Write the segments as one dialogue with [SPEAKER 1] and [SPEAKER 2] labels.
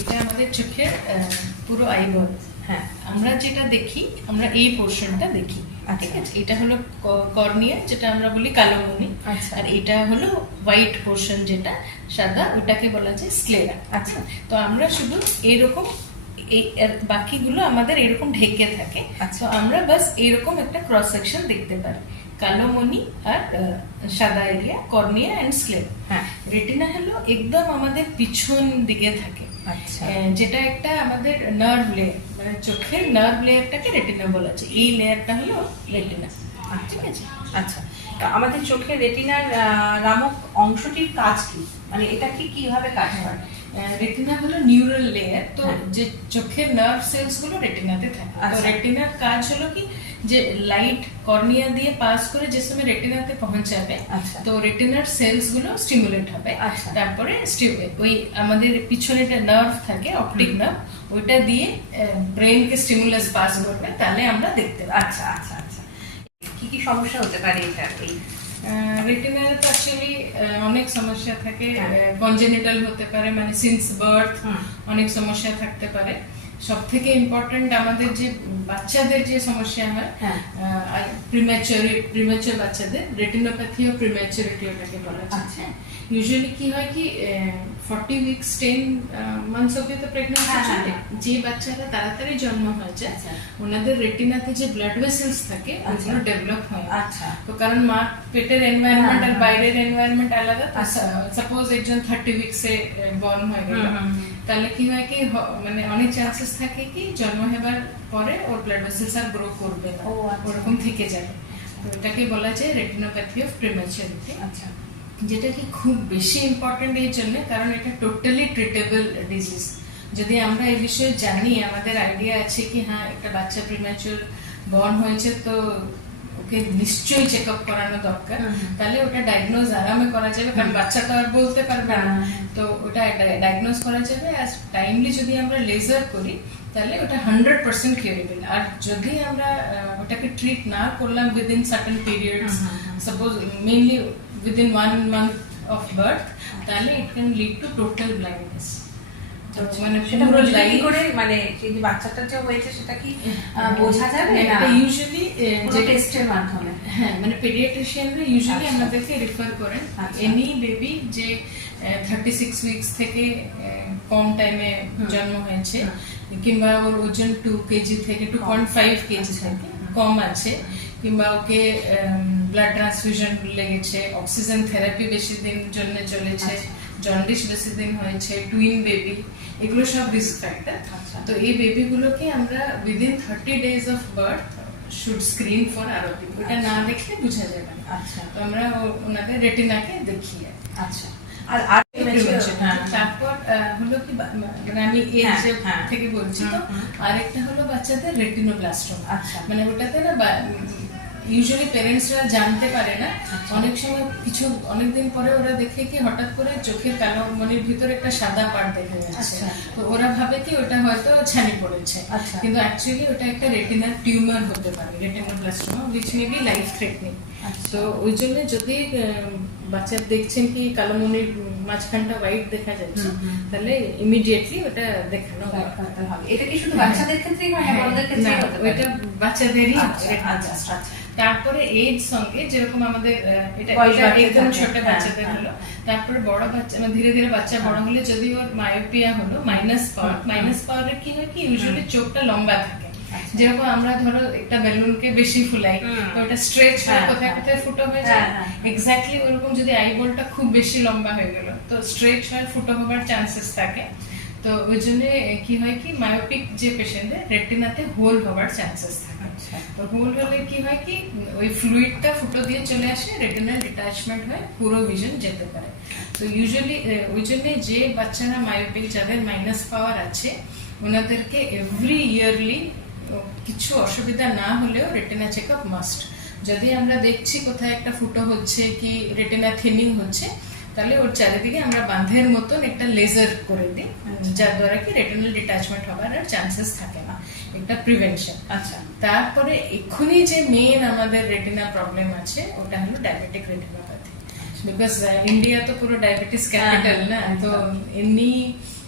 [SPEAKER 1] এটা আমাদের আহ, পুরো আইবল
[SPEAKER 2] হ্যাঁ
[SPEAKER 1] আমরা যেটা দেখি আমরা এই পোর্শনটা দেখি
[SPEAKER 2] আচ্ছা।
[SPEAKER 1] ঠিক আছে এটা হলো কর্নিয়া যেটা আমরা বলি কালো মনি
[SPEAKER 2] আচ্ছা।
[SPEAKER 1] আর এটা হলো হোয়াইট পোর্শন যেটা সাদা ওটাকে বলা যায় স্ক্লেরা
[SPEAKER 2] আচ্ছা।
[SPEAKER 1] তো আমরা শুধু এরকম এই বাকিগুলো আমাদের এরকম ঢেকে থাকে
[SPEAKER 2] আচ্ছা।
[SPEAKER 1] আমরা বাস এরকম একটা ক্রস সেকশন দেখতে পারি কালো মনি আর সাদা এরিয়া কর্নিয়া অ্যান্ড স্লেপ
[SPEAKER 2] হ্যাঁ।
[SPEAKER 1] রেটিনা হলো একদম আমাদের পিছন দিকে থাকে।
[SPEAKER 2] আচ্ছা।
[SPEAKER 1] যেটা একটা আমাদের নার্ভ লেয়ার মানে চোখের নার্ভ লেয়ারটাকে রেটিনা বলা যায় এই লেয়ারটা হলো রেটিনা ঠিক আছে?
[SPEAKER 2] আচ্ছা। আমাদের চোখের রেটিনার নামক অংশটির কাজ কি? মানে এটা কি কীভাবে কাজ করে?
[SPEAKER 1] রেটিনা হলো নিউরাল লেয়ার তো
[SPEAKER 2] হ্যাঁ।
[SPEAKER 1] যে চোখের নার্ভ সেলসগুলো রেটিনাতে থাকে। তো
[SPEAKER 2] আচ্ছা।
[SPEAKER 1] রেটিনার কাজ হলো কি? যে লাইট কর্নিয়া দিয়ে পাস করে যে সময় রেটিনাতে পৌঁছাবে
[SPEAKER 2] আচ্ছা।
[SPEAKER 1] তো রেটিনার সেলসগুলো স্টিমুলেট হবে।
[SPEAKER 2] আচ্ছা।
[SPEAKER 1] তারপরে ওই আমাদের পিছনে একটা নার্ভ থাকে অপটিক নার্ভ ওইটা দিয়ে ব্রেনকে স্টিমুলাস পাস করবে তাহলে আমরা দেখতে
[SPEAKER 2] আচ্ছা আচ্ছা। কি কি সমস্যা হতে পারে এটা এই
[SPEAKER 1] রেটিনারে তো অ্যাকচুয়ালি অনেক সমস্যা থাকে
[SPEAKER 2] হ্যাঁ।
[SPEAKER 1] কনজেনিটাল হতে পারে মানে সিন্স বার্থ অনেক সমস্যা থাকতে পারে সব থেকে ইম্পর্টেন্ট আমাদের যে বাচ্চাদের যে সমস্যা হয়
[SPEAKER 2] হ্যাঁ।
[SPEAKER 1] প্রিম্যাচুর প্রিম্যাচুর বাচ্চাদের রেটিনোপ্যাথি ও প্রিম্যাচুরিটি ওটাকে বলা
[SPEAKER 2] আচ্ছা।
[SPEAKER 1] ইউজুয়ালি কি হয় কি ফর্টি উইকস টেন মান্থস অব্দি তো প্রেগনেন্সি
[SPEAKER 2] হ্যাঁ, হ্যাঁ,
[SPEAKER 1] চলে। যে বাচ্চারা তাড়াতাড়ি জন্ম হয়ে যায়
[SPEAKER 2] আচ্ছা।
[SPEAKER 1] ওনাদের রেটিনাতে যে ব্লাড ভেসেলস থাকে
[SPEAKER 2] আচ্ছা।
[SPEAKER 1] ওগুলো ডেভেলপ হয়
[SPEAKER 2] আচ্ছা
[SPEAKER 1] তো কারণ মা পেটের এনভায়রনমেন্ট আর
[SPEAKER 2] হ্যাঁ,
[SPEAKER 1] বাইরের এনভায়রনমেন্ট আলাদা। সাপোজ একজন থার্টি উইকসে বর্ন হয়ে গেল। তাহলে কি হয় কি মানে অনেক চান্সেস থাকে কি জন্ম হেবার পরে ওর ব্লাড ভেসেলস আর গ্রো করবে না
[SPEAKER 2] ও।
[SPEAKER 1] ওরকম থেকে যাবে তো এটাকে বলা যায় রেটিনোপ্যাথি অফ প্রিম্যাচুরিটি
[SPEAKER 2] আচ্ছা
[SPEAKER 1] যেটা কি খুব বেশি ইম্পর্টেন্ট এই জন্য কারণ এটা টোটালি ট্রিটেবল ডিজিজ যদি আমরা এই বিষয়ে জানি আমাদের আইডিয়া আছে কি হ্যাঁ একটা বাচ্চা প্রিম্যাচুর বর্ন হয়েছে তো ওকে নিশ্চয়ই চেক আপ করানো দরকার। তাহলে ওটা ডায়াগনোজ আরামে করা যাবে কারণ বাচ্চা তো আর বলতে পারবে না
[SPEAKER 2] হ্যাঁ।
[SPEAKER 1] তো ওটা ডায়াগনোজ করা যাবে আর টাইমলি যদি আমরা লেজার করি তাহলে ওটা হান্ড্রেড পার্সেন্ট কিউরেবল আর যদি আমরা ওটাকে ট্রিট না করলাম within certain periods. Suppose mainly within one month of birth তাহলে it can lead to total blindness মানে
[SPEAKER 2] সেটা
[SPEAKER 1] পুরো
[SPEAKER 2] বুঝলে কি
[SPEAKER 1] লাইফ
[SPEAKER 2] করে? মানে সেই যে বাচ্চাটা যে হয়েছে সেটা কি বোঝা যাবে? না?
[SPEAKER 1] ইউজুয়ালি যে
[SPEAKER 2] টেস্টের মাধ্যমে।
[SPEAKER 1] হ্যাঁ মানে পেডিয়াট্রিশিয়ানরা ইউজুয়ালি
[SPEAKER 2] আচ্ছা।
[SPEAKER 1] আমাদেরকে রেফার করেন।
[SPEAKER 2] আচ্ছা।
[SPEAKER 1] এনি বেবি যে থার্টি সিক্স উইকস থেকে কম টাইমে জন্ম হয়েছে কিংবা ওর ওজন টু কেজি থেকে টু পয়েন্ট ফাইভ কেজি
[SPEAKER 2] আচ্ছা।
[SPEAKER 1] থেকে কম আছে কিংবা ওকে ব্লাড ট্রান্সফিউশন লেগেছে অক্সিজেন থেরাপি বেশি দিন জন্য চলেছে
[SPEAKER 2] আচ্ছা।
[SPEAKER 1] জন্ডিস বেশি দিন হয়েছে টুইন বেবি এগুলো সব রিস্ক ফ্যাক্টর
[SPEAKER 2] আচ্ছা।
[SPEAKER 1] তো এই বেবিগুলোকে আমরা within thirty days of birth should screen for ROP ওটা না দেখলে বোঝা যাবে না।
[SPEAKER 2] আচ্ছা।
[SPEAKER 1] তো আমরা ওনাদের রেটিনাকে দেখি
[SPEAKER 2] আচ্ছা। আর আর হ্যাঁ,
[SPEAKER 1] তারপর হলো কি মানে আমি এজ
[SPEAKER 2] হ্যাঁ, হ্যাঁ।
[SPEAKER 1] থেকে বলছি তো আরেকটা হলো বাচ্চাদের রেটিনোব্লাস্টোমা
[SPEAKER 2] আচ্ছা।
[SPEAKER 1] মানে ওটাতে না ইউজুয়ালি প্যারেন্টসরা জানতে পারে না
[SPEAKER 2] আচ্ছা।
[SPEAKER 1] অনেক সময় কিছু অনেকদিন পরে ওরা দেখে কি হঠাৎ করে চোখের কালো মানে ভিতরে একটা সাদা পাট দেখা যাচ্ছে
[SPEAKER 2] আচ্ছা।
[SPEAKER 1] তো ওরা ভাবে কি ওটা হয়তো ছানি পড়েছে
[SPEAKER 2] আচ্ছা।
[SPEAKER 1] কিন্তু অ্যাকচুয়ালি ওটা একটা রেটিনার টিউমার হতে পারে retinoblastoma which may be life threatening. তো ওই জন্য যদি বাচ্চা দেখছেন কি কালো মনির মাঝখানটা হোয়াইট দেখা যাচ্ছে। তাহলে ইমিডিয়েটলি ওটা দেখানো হবে।
[SPEAKER 2] এটা কি শুধু বাচ্চাদের ক্ষেত্রেই হয় না বড়দের ক্ষেত্রেই হতে
[SPEAKER 1] বাচ্চাদেরই
[SPEAKER 2] আচ্ছা, আচ্ছা, আচ্ছা।
[SPEAKER 1] তারপরে এজ সঙ্গে যেরকম আমাদের এটা একদম ছোট
[SPEAKER 2] হ্যাঁ,
[SPEAKER 1] বাচ্চাদের
[SPEAKER 2] হ্যাঁ,
[SPEAKER 1] হলো
[SPEAKER 2] হ্যাঁ।
[SPEAKER 1] তারপরে বড় বাচ্চা মানে ধীরে ধীরে বাচ্চা বড় হলে যদি ওর মায়োপিয়া হলো মাইনাস পাওয়ার মাইনাস পাওয়ারে কি হয় কি ইউজুয়ালি চোখটা লম্বা থাকে। যেরকম আমরা ধরো একটা বেলুনকে বেশি ফুলাই তো ওটা স্ট্রেচ হয় কোথায়। কোথায় ফুটো হয়ে যায়
[SPEAKER 2] হ্যাঁ, হ্যাঁ।
[SPEAKER 1] এক্স্যাক্টলি ওরকম যদি আইবলটা খুব বেশি লম্বা হয়ে গেল তো স্ট্রেচ হয় ফুটো হবার চান্সেস থাকে তো ওই জন্য কি হয় কি মায়োপিক যে পেশেন্টের রেটিনাতে হোল হবার চান্সেস থাকে
[SPEAKER 2] আচ্ছা।
[SPEAKER 1] তো হোল হলে কি হয় কি ওই ফ্লুইডটা ফুটো দিয়ে চলে আসে রেটিনাল ডিটাচমেন্ট হয় পুরো ভিশন যেতে পারে তো ইউজুয়ালি ওই জন্য যে বাচ্চারা মায়োপিক যাদের মাইনাস পাওয়ার আছে ওনাদেরকে এভরি ইয়ারলি কিছু অসুবিধা না হলেও রেটিনা চেক আপ মাস্ট যদি আমরা দেখছি কোথায় একটা ফুটো হচ্ছে কি রেটিনা থিনিং হচ্ছে তাহলে ওর চারিদিকে আমরা বাঁধের মতন একটা লেজার করে দিই যার দ্বারা কি রেটিনাল ডিটাচমেন্ট হবার আর চান্সেস থাকে না একটা প্রিভেনশন
[SPEAKER 2] আচ্ছা।
[SPEAKER 1] তারপরে এক্ষুনি যে মেন আমাদের রেটিনা প্রবলেম আছে ওটা হলো ডায়াবেটিক রেটিনোপ্যাথি বিকজ ইন্ডিয়া তো পুরো ডায়াবেটিস ক্যাপিটাল না তো এমনি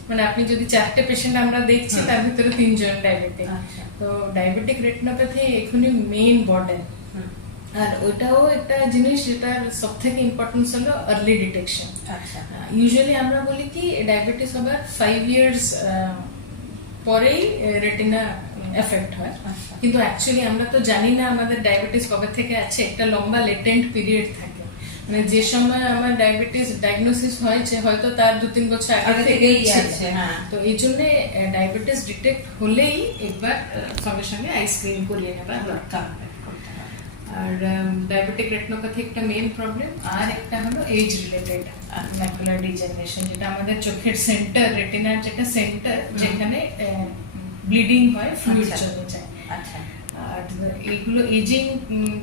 [SPEAKER 1] মানে আপনি যদি চারটে পেশেন্ট আমরা দেখছি তার ভিতরে তিনজন ডায়াবেটিক
[SPEAKER 2] আচ্ছা।
[SPEAKER 1] তো ডায়াবেটিক রেটিনোপ্যাথি এখনই মেইন বর্ডেন আর ওইটাও একটা জিনিস যেটার সব থেকে ইম্পর্টেন্স হলো আর্লি ডিটেকশন ইউজুয়ালি আমরা বলি কি ডায়াবেটিস হবার ফাইভ ইয়ার্স পরেই রেটিনা এফেক্ট হয়।
[SPEAKER 2] আচ্ছা।
[SPEAKER 1] কিন্তু অ্যাকচুয়ালি আমরা তো জানি না আমাদের ডায়াবেটিস কবে থেকে আছে একটা লম্বা লেটেন্ট পিরিয়ড থাকে। মানে যে সময় আমার ডায়াবেটিস ডায়াগনোসিস হয়েছে হয়তো তার দু তিন বছর আগে থেকেই
[SPEAKER 2] আছে, হ্যাঁ।
[SPEAKER 1] তো এই জন্য ডায়াবেটিস ডিটেক্ট হলেই একবার সঙ্গে সঙ্গে আইসক্রিম করিয়ে নেবা দরকার। আর ডায়াবেটিক রেটিনোপ্যাথি একটা মেইন প্রবলেম আর একটা হলো এজ রিলেটেড ম্যাকুলার ডিজেনারেশন যেটা আমাদের চোখের সেন্টার রেটিনার যেটা সেন্টার যেখানে ব্লিডিং হয় ফ্লুইড
[SPEAKER 2] আচ্ছা।
[SPEAKER 1] চলে যায়
[SPEAKER 2] আচ্ছা
[SPEAKER 1] আর এইগুলো এজিং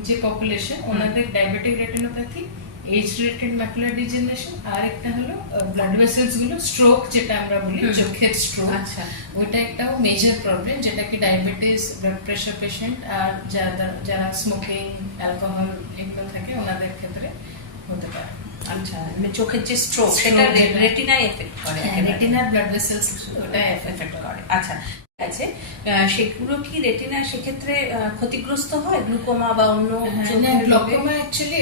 [SPEAKER 1] যে পপুলেশন ওনাদের diabetic retinopathy age related macular degeneration আর একটা হলো ব্লাড ভেসেলসগুলো স্ট্রোক যেটা আমরা বলি চোখের স্ট্রোক
[SPEAKER 2] আচ্ছা।
[SPEAKER 1] ওইটা একটা মেজর প্রবলেম যেটা কি ডায়াবেটিস ব্লাড প্রেশার পেশেন্ট আর যারা যারা স্মোকিং অ্যালকোহল এগুলো থাকে ওনাদের ক্ষেত্রে হতে পারে।
[SPEAKER 2] আচ্ছা মানে চোখের যে স্ট্রোক সেটা রেটিনায় এফেক্ট করে।
[SPEAKER 1] রেটিনার ব্লাড ভেসেলস ওটা
[SPEAKER 2] এফেক্ট করে আচ্ছা। আছে। সেগুলো কি রেটিনা সেক্ষেত্রে ক্ষতিগ্রস্ত হয়? গ্লুকোমা বা অন্য
[SPEAKER 1] গ্লুকোমা অ্যাকচুয়ালি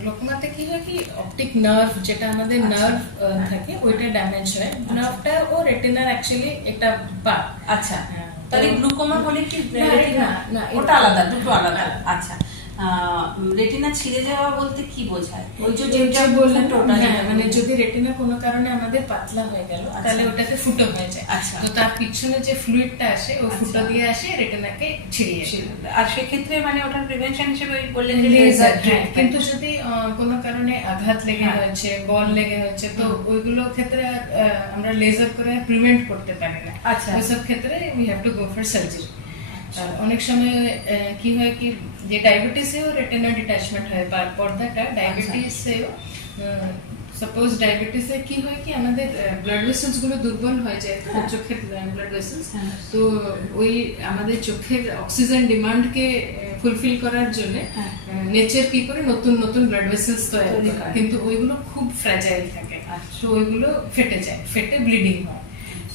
[SPEAKER 1] গ্লুকোমাতে কি হয় কি অপটিক নার্ভ যেটা আমাদের
[SPEAKER 2] আচ্ছা।
[SPEAKER 1] নার্ভ থাকে ওইটা ড্যামেজ হয়। নার্ভটা ও রেটিনার অ্যাকচুয়ালি একটা পার্ট
[SPEAKER 2] আচ্ছা।
[SPEAKER 1] হ্যাঁ,
[SPEAKER 2] তাহলে গ্লুকোমা হলে কি
[SPEAKER 1] না,
[SPEAKER 2] রেটিনা
[SPEAKER 1] না,
[SPEAKER 2] ওটা
[SPEAKER 1] এটা-
[SPEAKER 2] আলাদা দুটো আলাদা।
[SPEAKER 1] হ্যাঁ।
[SPEAKER 2] আচ্ছা। রেটিনা ছিঁড়ে যাওয়া বলতে কি বোঝায় ওই যে
[SPEAKER 1] যেটা বললাম হ্যাঁ, মানে যদি রেটিনা কোনো কারণে আমাদের পাতলা হয়ে গেল
[SPEAKER 2] আচ্ছা।
[SPEAKER 1] তাহলে ওটাতে ফুটো হয়ে যায়
[SPEAKER 2] আচ্ছা।
[SPEAKER 1] তো তার পিছনে যে ফ্লুইডটা আসে ও
[SPEAKER 2] আচ্ছা।
[SPEAKER 1] ফুটো দিয়ে আসে রেটিনাকে ছিড়িয়ে
[SPEAKER 2] আর সেক্ষেত্রে মানে ওটার প্রিভেনশন হিসেবে ওই বললেন
[SPEAKER 1] লেজার
[SPEAKER 2] লেজার
[SPEAKER 1] হ্যাঁ, কিন্তু যদি কোনো কারণে আঘাত লেগে
[SPEAKER 2] হ্যাঁ।
[SPEAKER 1] হয়েছে বল লেগে হয়েছে তো। ওইগুলো ক্ষেত্রে আমরা লেজার করে প্রিভেন্ট করতে পারি না
[SPEAKER 2] আচ্ছা।
[SPEAKER 1] ওইসব ক্ষেত্রে we have to go for surgery অনেক সময় কি হয় কি যে ডায়াবেটিসেও রেটিনা ডিটাচমেন্ট হয় বা পর্দাটা ডায়াবেটিসেও সাপোজ ডায়াবেটিসে কি হয় কি আমাদের ব্লাড ভেসেলসগুলো দুর্বল হয়ে যায়
[SPEAKER 2] হ্যাঁ।
[SPEAKER 1] চোখের ব্লাড ভেসেলস
[SPEAKER 2] হ্যাঁ।
[SPEAKER 1] তো ওই আমাদের চোখের অক্সিজেন ডিমান্ডকে ফুলফিল করার জন্য
[SPEAKER 2] হ্যাঁ।
[SPEAKER 1] নেচার কি করে নতুন নতুন ব্লাড ভেসেলস তৈরি করে। কিন্তু ওইগুলো খুব ফ্র্যাজাইল থাকে
[SPEAKER 2] আচ্ছা।
[SPEAKER 1] তো ওইগুলো ফেটে যায় ফেটে ব্লিডিং হয়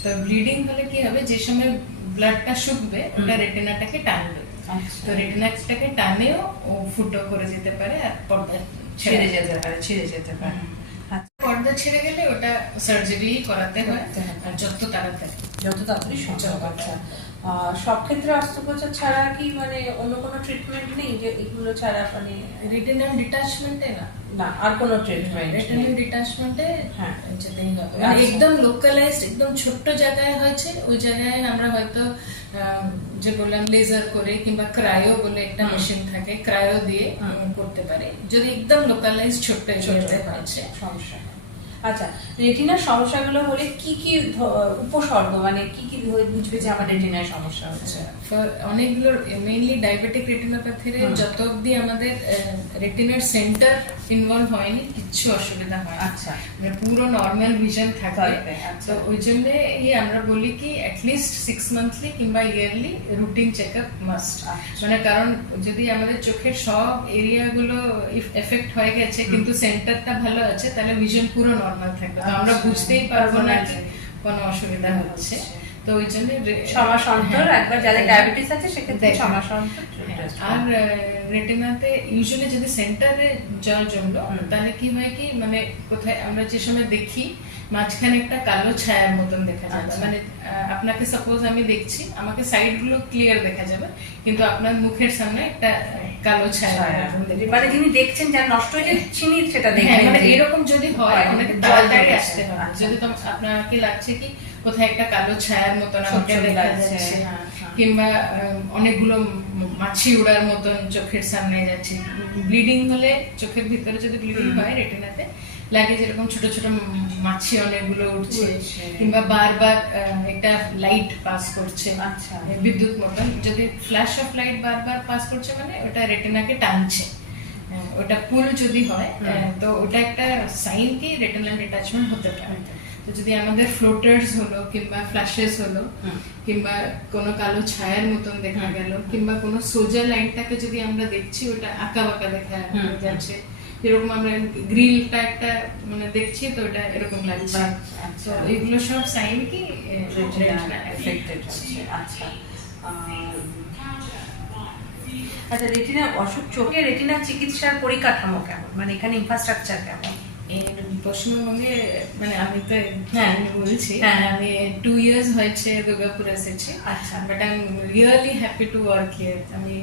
[SPEAKER 1] তো ব্লিডিং হলে কি হবে যে সময় ব্লাডটা শুকবে ওটা রেটিনাটাকে টানবে
[SPEAKER 2] আচ্ছা।
[SPEAKER 1] তো রেটিনাটাকে টানেও ও ফুটো করে যেতে পারে আর পর্দা
[SPEAKER 2] ছিঁড়ে যেতে পারে ছিঁড়ে যেতে পারে। আচ্ছা,
[SPEAKER 1] পর্দা ছেড়ে গেলে ওটা সার্জারি করাতে হয়। আর যত তাড়াতাড়ি
[SPEAKER 2] যত তাড়াতাড়ি সম্ভব আচ্ছা। সব ক্ষেত্রে অস্ত্রোপচার ছাড়া কি মানে অন্য কোনো ট্রিটমেন্ট নেই? যে এগুলো ছাড়া মানে
[SPEAKER 1] রেটিনাল ডিটাচমেন্টে না?
[SPEAKER 2] না আর কোনো ট্রিটমেন্ট
[SPEAKER 1] রেটিনাল ডিটাচমেন্টে
[SPEAKER 2] হ্যাঁ।
[SPEAKER 1] যেতেই হবে। মানে একদম লোকালাইজড একদম ছোট্ট জায়গায় হয়েছে ওই জায়গায় আমরা হয়তো যে বললাম লেজার করে কিংবা ক্রায়ো বলে একটা মেশিন থাকে ক্রায়ো দিয়ে করতে পারে। যদি একদম লোকালাইজ ছোট্ট এরিয়াতে হয়েছে
[SPEAKER 2] সমস্যা আচ্ছা রেটিনার সমস্যাগুলো হলে কি কি উপসর্গ মানে কি কি বুঝবে যে আমার রেটিনার সমস্যা হচ্ছে
[SPEAKER 1] For অনেকগুলো মেইনলি ডায়াবেটিক রেটিনোপ্যাথির। যত অবধি আমাদের রেটিনার সেন্টার ইনভলভ হয়নি কিচ্ছু অসুবিধা হয়।
[SPEAKER 2] আচ্ছা
[SPEAKER 1] মানে পুরো নর্মাল ভিশন থাকবে
[SPEAKER 2] আচ্ছা।
[SPEAKER 1] তো ওই জন্য আমরা বলি কি অ্যাটলিস্ট সিক্স মান্থলি কিংবা yearly routine check up must
[SPEAKER 2] আচ্ছা।
[SPEAKER 1] মানে কারণ যদি আমাদের চোখের সব এরিয়া গুলো এফেক্ট হয়ে গেছে কিন্তু সেন্টারটা ভালো আছে তাহলে ভিশন পুরো নর্মাল থাকবে তো আমরা। বুঝতেই পারব না কোনো অসুবিধা হচ্ছে তো ওই জন্য রে-
[SPEAKER 2] ছ মাস অন্তর
[SPEAKER 1] হ্যাঁ।
[SPEAKER 2] একবার যাদের ডায়াবেটিস আছে সেক্ষেত্রে ছ
[SPEAKER 1] দেখেন।
[SPEAKER 2] মাস অন্তর
[SPEAKER 1] হ্যাঁ, আর রেটিনাতে ইউজুয়ালি যদি সেন্টারে জল জমলো তাহলে কি হয় কি মানে কোথায় আমরা যে সময় দেখি মাঝখানে একটা কালো ছায়ার মতন দেখা যাবে
[SPEAKER 2] আচ্ছা।
[SPEAKER 1] মানে আপনাকে সাপোজ আমি দেখছি আমাকে সাইডগুলো ক্লিয়ার দেখা যাবে কিন্তু আপনার মুখের সামনে একটা কালো ছায়া
[SPEAKER 2] মানে যিনি দেখছেন যার নষ্ট হয়ে চিনি সেটা
[SPEAKER 1] হ্যাঁ,
[SPEAKER 2] দেখবেন
[SPEAKER 1] মানে এরকম যদি হয়
[SPEAKER 2] হয়, জল
[SPEAKER 1] তাড়াতাড়ি আসতে হবে।
[SPEAKER 2] আচ্ছা।
[SPEAKER 1] যদি তো- আপনার কি লাগছে কি কোথায় একটা কালো ছায়ার মতন আমাকে দেখা যাচ্ছে
[SPEAKER 2] হ্যাঁ, হ্যাঁ।
[SPEAKER 1] কিংবা অনেকগুলো মাছি উড়ার মতন চোখের সামনে যাচ্ছে। ব্লিডিং হলে চোখের ভিতরে যদি ব্লিডিং হয় রেটিনাতে লাগে যেরকম ছোট ছোট মাছি অনেকগুলো উঠছে
[SPEAKER 2] উঠছে।
[SPEAKER 1] কিংবা বারবার একটা লাইট পাস করছে।
[SPEAKER 2] আচ্ছা।
[SPEAKER 1] বিদ্যুৎ মতন। যদি ফ্ল্যাশ অফ লাইট বারবার পাস করছে মানে ওটা রেটিনাকে টানছে। ওটা পুল যদি হয় তো ওটা একটা সাইন কি রেটিনাল ডিটাচমেন্ট হতে পারে। তো যদি আমাদের ফ্লোটার্স হলো কিংবা ফ্ল্যাশেস হলো কিংবা কোনো কালো ছায়ার মতন দেখা। গেল কিংবা কোনো সোজা লাইনটাকে যদি আমরা দেখছি ওটা আঁকা বাঁকা দেখা যাচ্ছে। এরকম আমরা গ্রিলটা একটা মানে দেখছি তো ওটা এরকম লাগছে।
[SPEAKER 2] আচ্ছা
[SPEAKER 1] তো এগুলো সব সাইন কি
[SPEAKER 2] রেটিনা আচ্ছা। আচ্ছা রেটিনা অসুখ চোখে রেটিনা চিকিৎসার পরিকাঠামো কেমন? মানে এখানে ইনফ্রাস্ট্রাকচার কেমন?
[SPEAKER 1] এর পশ্চিমবঙ্গে মানে আমি তো
[SPEAKER 2] হ্যাঁ।
[SPEAKER 1] আমি বলছি।
[SPEAKER 2] হ্যাঁ।
[SPEAKER 1] আমি টু ইয়ার্স হয়েছে দুর্গাপুর এসেছি।
[SPEAKER 2] আচ্ছা।
[SPEAKER 1] But I am really happy to work here আমি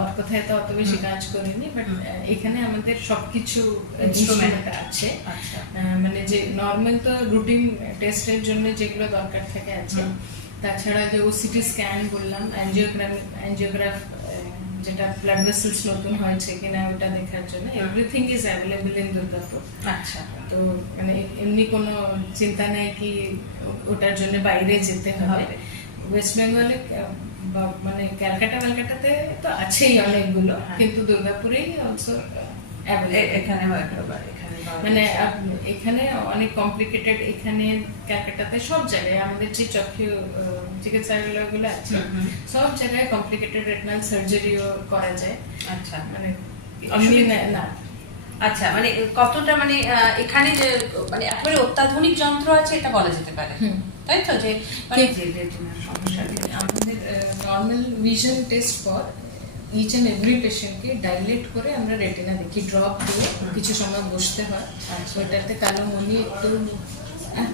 [SPEAKER 1] আর কোথায় তো অত বেশি কাজ করিনি বাট এখানে আমাদের সবকিছু
[SPEAKER 2] Instrument
[SPEAKER 1] ইনস্ট্রুমেন্ট আছে।
[SPEAKER 2] আচ্ছা।
[SPEAKER 1] মানে যে নর্মাল তো রুটিন টেস্টের জন্য যেগুলো দরকার থাকে আছে। তাছাড়া যে ওসিটি স্ক্যান বললাম অ্যাঞ্জিওগ্রাম অ্যাঞ্জিওগ্রাফ যেটা ব্লাড ভেসেলস নতুন হয়েছে কিনা ওটা দেখার জন্য everything is available in Durgapur
[SPEAKER 2] আচ্ছা
[SPEAKER 1] তো মানে এমনি কোনো চিন্তা নেই কি ওটার জন্য বাইরে যেতে হবে। ওয়েস্ট বেঙ্গলে মানে ক্যালকাটা ক্যালকাটাতে তো আছেই অনেকগুলো
[SPEAKER 2] হ্যাঁ।
[SPEAKER 1] কিন্তু দুর্গাপুরেই অলসো
[SPEAKER 2] এখানে
[SPEAKER 1] মানে এখানে অনেক কমপ্লিকেটেড এখানে ক্যালকাটাতে সব জায়গায় আমাদের যে চক্ষু চিকিৎসালয়গুলো আছে। সব জায়গায় কমপ্লিকেটেড রেটনাল সার্জারিও করা যায়।
[SPEAKER 2] আচ্ছা।
[SPEAKER 1] মানে
[SPEAKER 2] অসুবিধা
[SPEAKER 1] না-
[SPEAKER 2] আচ্ছা মানে কতটা মানে এখানে যে মানে একেবারে অত্যাধুনিক যন্ত্র আছে এটা বলা যেতে পারে। তাই তো? যে মানে
[SPEAKER 1] আমাদের নর্মাল ভিশন টেস্ট পর ইচ অ্যান্ড এভরি পেশেন্টকে ডাইলেট করে আমরা রেটিনা দেখি ড্রপ দিয়ে কিছু সময় বসতে হয়।
[SPEAKER 2] আচ্ছা।
[SPEAKER 1] ওটাতে কালো মনি একটু আহ,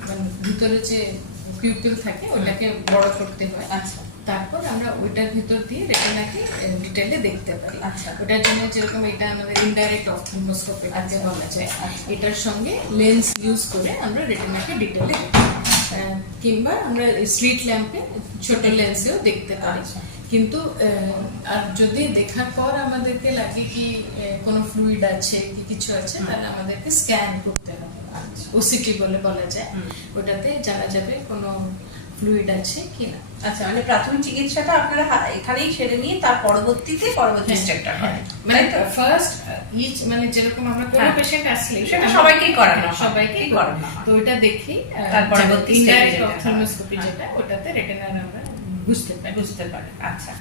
[SPEAKER 1] মানে ভিতরে যে পিউপিল থাকে ওটাকে বড় করতে হয়।
[SPEAKER 2] আচ্ছা।
[SPEAKER 1] তারপর আমরা ওইটার ভিতর দিয়ে রেটিনাকে ডিটেলে দেখতে পারি।
[SPEAKER 2] আচ্ছা।
[SPEAKER 1] ওটার জন্য যেরকম এটা আমাদের ইনডাইরেক্ট অপথলমোস্কোপ এটাকে বলা যায়
[SPEAKER 2] আচ্ছা।
[SPEAKER 1] এটার সঙ্গে লেন্স ইউজ করে আমরা রেটিনাকে ডিটেলে কিংবা আমরা স্ট্রিট ল্যাম্পে ছোট লেন্সেও দেখতে পারি।
[SPEAKER 2] আচ্ছা।
[SPEAKER 1] কিন্তু আর যদি দেখার পর আমাদেরকে লাগে কি কোনো ফ্লুইড আছে কি কিছু আছে তাহলে আমাদেরকে স্ক্যান করতে হবে।
[SPEAKER 2] আচ্ছা।
[SPEAKER 1] ওসিটি বলে বলা যায়। ওটাতে জানা যাবে কোনো ফ্লুইড আছে কিনা?
[SPEAKER 2] আচ্ছা মানে প্রাথমিক চিকিৎসাটা আপনারা এখানেই সেরে নিয়ে তার পরবর্তীতে পরবর্তী স্টেপটা
[SPEAKER 1] হ্যাঁ,
[SPEAKER 2] করেন
[SPEAKER 1] মানে ফার্স্ট ইচ মানে যেরকম আমরা কোনো
[SPEAKER 2] হ্যাঁ।
[SPEAKER 1] পেশেন্ট আসলে
[SPEAKER 2] সেটা সবাইকেই করানো হয়।
[SPEAKER 1] সবাইকেই
[SPEAKER 2] করানো
[SPEAKER 1] তো ওটা দেখি
[SPEAKER 2] তার পরবর্তী step
[SPEAKER 1] ইনডাইরেক্ট অপথলমোস্কোপি
[SPEAKER 2] হ্যাঁ।
[SPEAKER 1] যেটা ওটাতে রেটিনার আমরা বুঝতে পারি
[SPEAKER 2] বুঝতে পারি। আচ্ছা